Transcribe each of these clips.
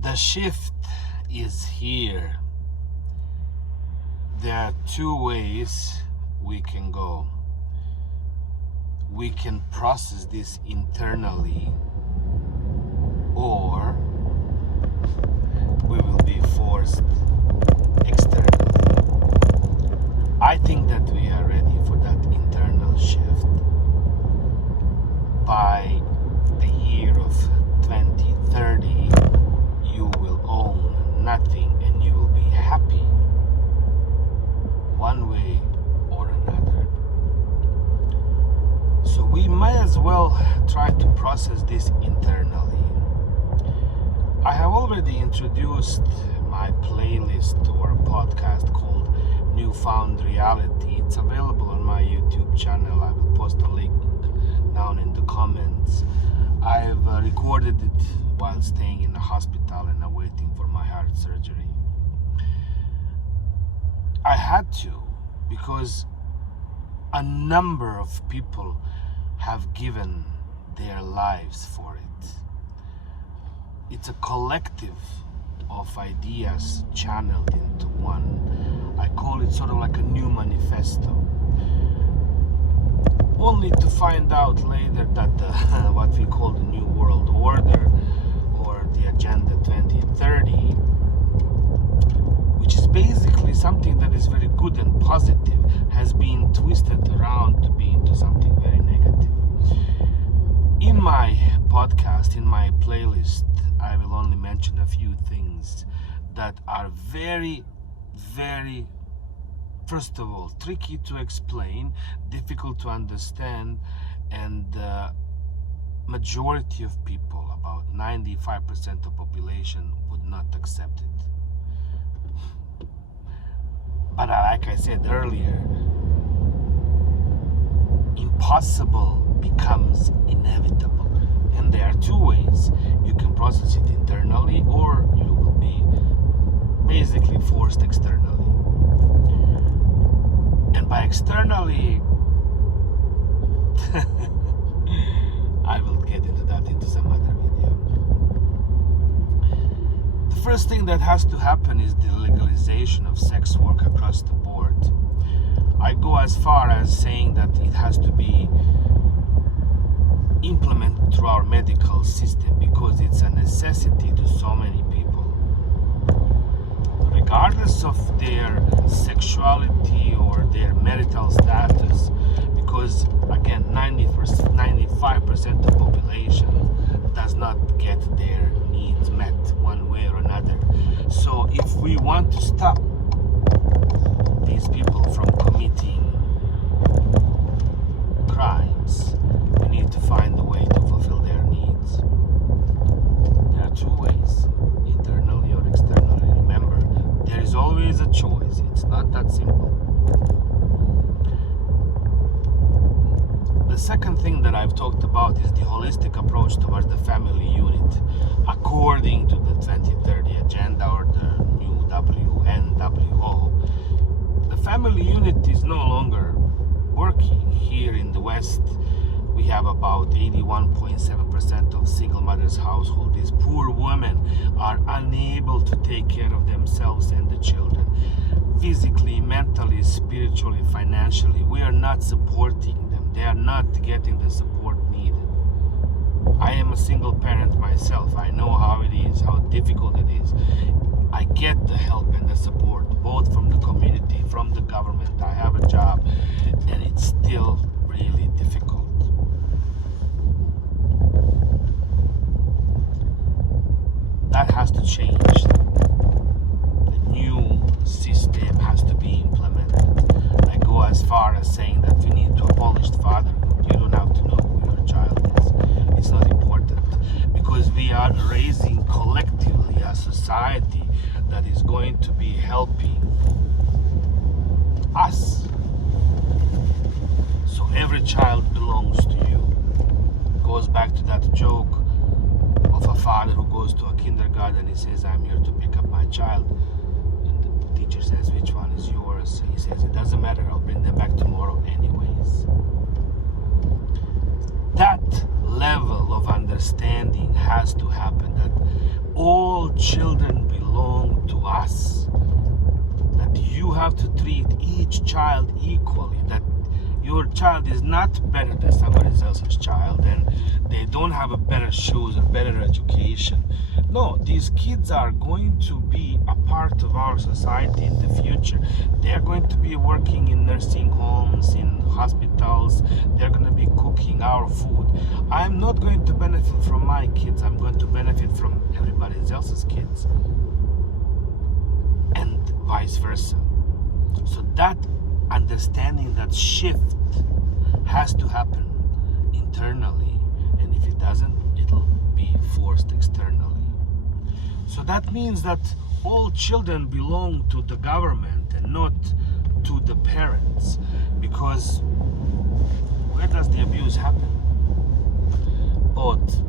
The shift is here. There are two ways we can go. We can process this internally, or we will be forced externally. I think that we are ready for that internal shift. By the year of 2030, you will own nothing and you will be happy one way or another. So we might as well try to process this internally. I have already introduced my playlist or podcast called Newfound Reality. It's available on my YouTube channel. I will post a link down in the comments. I've recorded it while staying in the hospital and awaiting for my heart surgery. I had to, because a number of people have given their lives for it. It's a collective of ideas channeled into one. I call it sort of like a new manifesto. Only to find out later that what we call the New World Order or the Agenda 2030, which is basically something that is very good and positive, has been twisted around to be into something very negative. In my podcast, in my playlist, I will only mention a few things that are very, very, first of all, tricky to explain, difficult to understand, and the majority of people, about 95% of population, would not accept it. But like I said earlier, impossible becomes inevitable. And there are two ways. You can process it internally, or you will be basically forced externally. And by externally, I will get into that into some other video. The first thing that has to happen is the legalization of sex work across the board. I go as far as saying that it has to be implemented through our medical system, because it's a necessity to so many people, regardless of their sexuality or their marital status, because again 95% of population does not get their needs met one way or another. So if we want to stop these people from committing crimes, we need to find a way to fulfill their needs. There are two ways, internally or externally. Remember, there is always a choice. It's not that simple. The second thing that I've talked about is the holistic approach towards the family unit, according to the 2030 agenda, or the new WNWO. The family unit is no longer working. Here in the West, we have about 81.7% of single mothers' household. These poor women are unable to take care of themselves and the children, physically, mentally, spiritually, financially. We are not supporting them. They are not getting the support needed. I am a single parent myself. I know how it is, how difficult it is. I get the help and the support, both from the community, from the government. I have a job, and it's still really difficult. That has to change. The new system has to be implemented. I go as far as saying that we need to abolish fatherhood. You don't have to know who your child is. It's not important, because we are raising collectively a society that is going to be helping us. So every child belongs to you. Goes back to that joke of a father who goes to a kindergarten. He says, "I'm here to pick up my child." And the teacher says, "Which one is yours?" He says, "It doesn't matter, I'll bring them back tomorrow anyways." That level of understanding has to happen, that all all children belong to us, that you have to treat each child equally, that your child is not better than somebody else's child, and they don't have a better shoes or better education. No, these kids are going to be a part of our society in the future. They're going to be working in nursing homes, in hospitals. They're going to be cooking our food. I'm not going to benefit from my kids. I'm going to benefit from everybody else's kids, and vice versa. So that understanding, that shift has to happen internally, and if it doesn't, it'll be forced externally. So that means that all children belong to the government and not to the parents, because where does the abuse happen? Both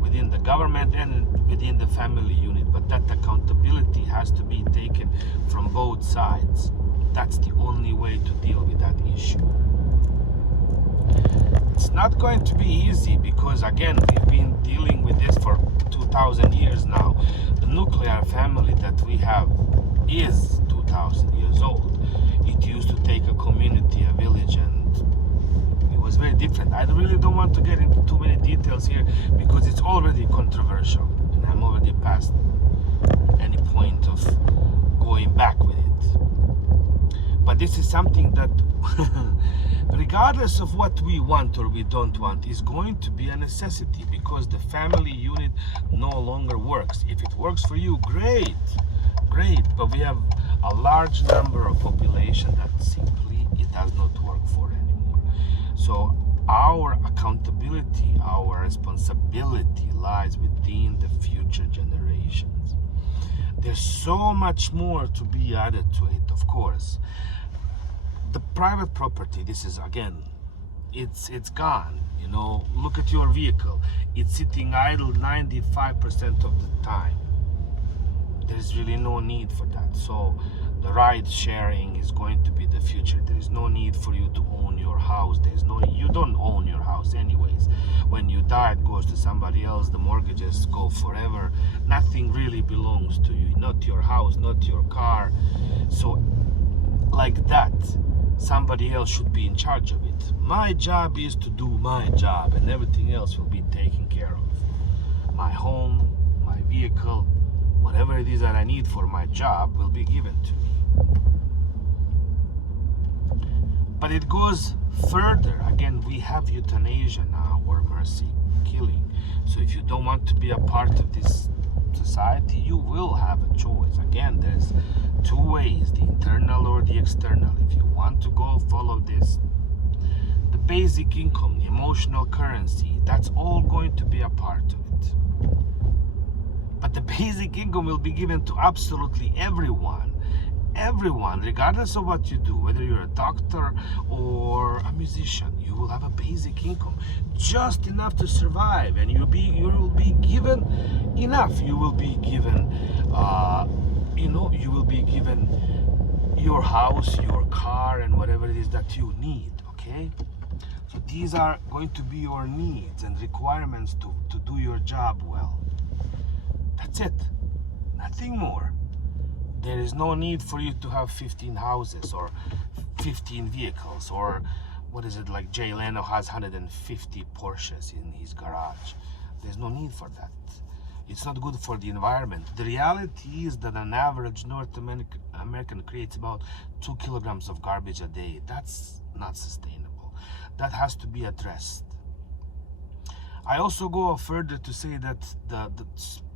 within the government and within the family unit, but that accountability has to be taken from both sides. That's the only way to deal with that issue. It's not going to be easy because, again, we've been dealing with this for 2,000 years now. The nuclear family that we have is 2,000 years old. It used to take a community, a village, and it was very different. I really don't want to get into too many details here because it's already controversial, and I'm already past any point of going back with it. But this is something that regardless of what we want or we don't want, is going to be a necessity, because the family unit no longer works. If it works for you, great, but we have a large number of population that simply it does not work for anymore. So our accountability, our responsibility lies within the future generations. There's so much more to be added to it, of course. The private property, this is, again, it's gone. You know, look at your vehicle. It's sitting idle 95% of the time. There's really no need for that. So the ride sharing is going to be the future. There is no need for you to own your house. You don't own your house anyways. When you die, it goes to somebody else. The mortgages go forever. Nothing really belongs to you. Not your house, not your car. So like that, somebody else should be in charge of it. My job is to do my job, and everything else will be taken care of. My home, my vehicle, whatever it is that I need for my job will be given to me. But it goes further. Again, we have euthanasia now, or mercy killing. So if you don't want to be a part of this society, you will have a choice. Again, there's two ways, the internal or the external. If you want to go follow this, the basic income, the emotional currency, that's all going to be a part of it. But the basic income will be given to absolutely everyone, regardless of what you do, whether you're a doctor or a musician. You will have a basic income, just enough to survive, and you will be given enough. You will be given you will be given your house, your car, and whatever it is that you need. Okay, so these are going to be your needs and requirements to do your job well. That's it, nothing more. There is no need for you to have 15 houses or 15 vehicles, or what is it, like Jay Leno has 150 Porsches in his garage. There's no need for that. It's not good for the environment. The reality is that an average North American creates about 2 kilograms of garbage a day. That's not sustainable. That has to be addressed. I also go further to say that the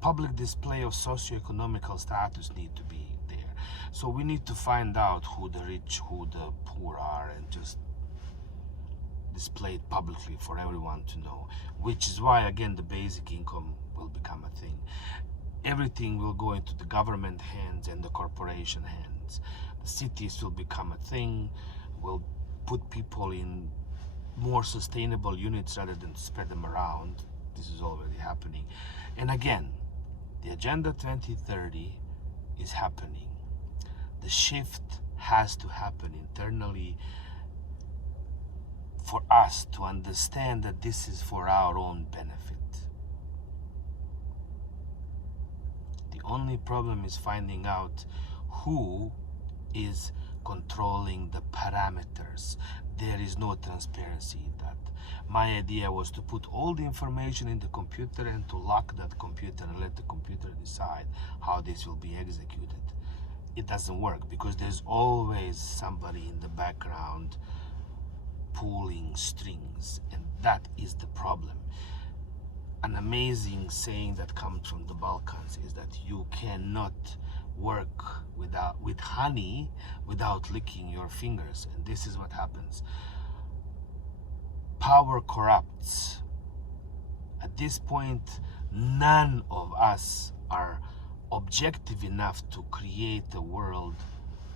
public display of socioeconomical status need to be there. So we need to find out who the rich, who the poor are, and just display it publicly for everyone to know, which is why, again, the basic income will become a thing. Everything will go into the government hands and the corporation hands. The cities will become a thing. We'll put people in more sustainable units rather than spread them around. This is already happening. And again, the Agenda 2030 is happening. The shift has to happen internally for us to understand that this is for our own benefit. only problem is finding out who is controlling the parameters. There is no transparency in that. My idea was to put all the information in the computer and to lock that computer and let the computer decide how this will be executed. It doesn't work because there's always somebody in the background pulling strings, and that is the problem. An amazing saying that comes from the Balkans is that you cannot work with honey without licking your fingers, and this is what happens. Power corrupts. At this point, none of us are objective enough to create a world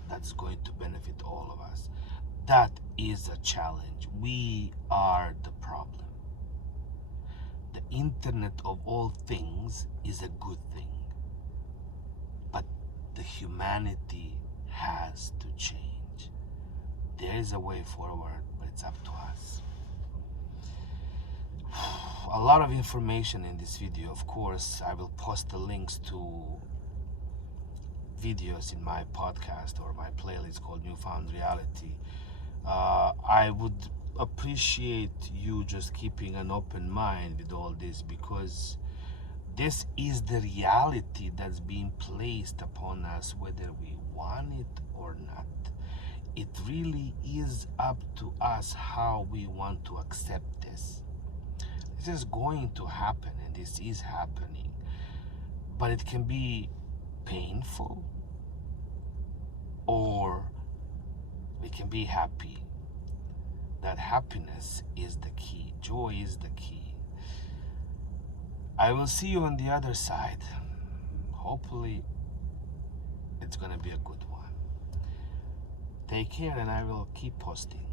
that's going to benefit all of us. That is a challenge. We are the problem. The internet of all things is a good thing, but the humanity has to change. There is a way forward, but it's up to us. A lot of information in this video. Of course, I will post the links to videos in my podcast or my playlist called Newfound Reality. I would appreciate you just keeping an open mind with all this, because this is the reality that's being placed upon us, whether we want it or not. It really is up to us how we want to accept this. This is going to happen, and this is happening, but it can be painful, or we can be happy. That happiness is the key. Joy is the key. I will see you on the other side. Hopefully, it's gonna be a good one. Take care, and I will keep posting.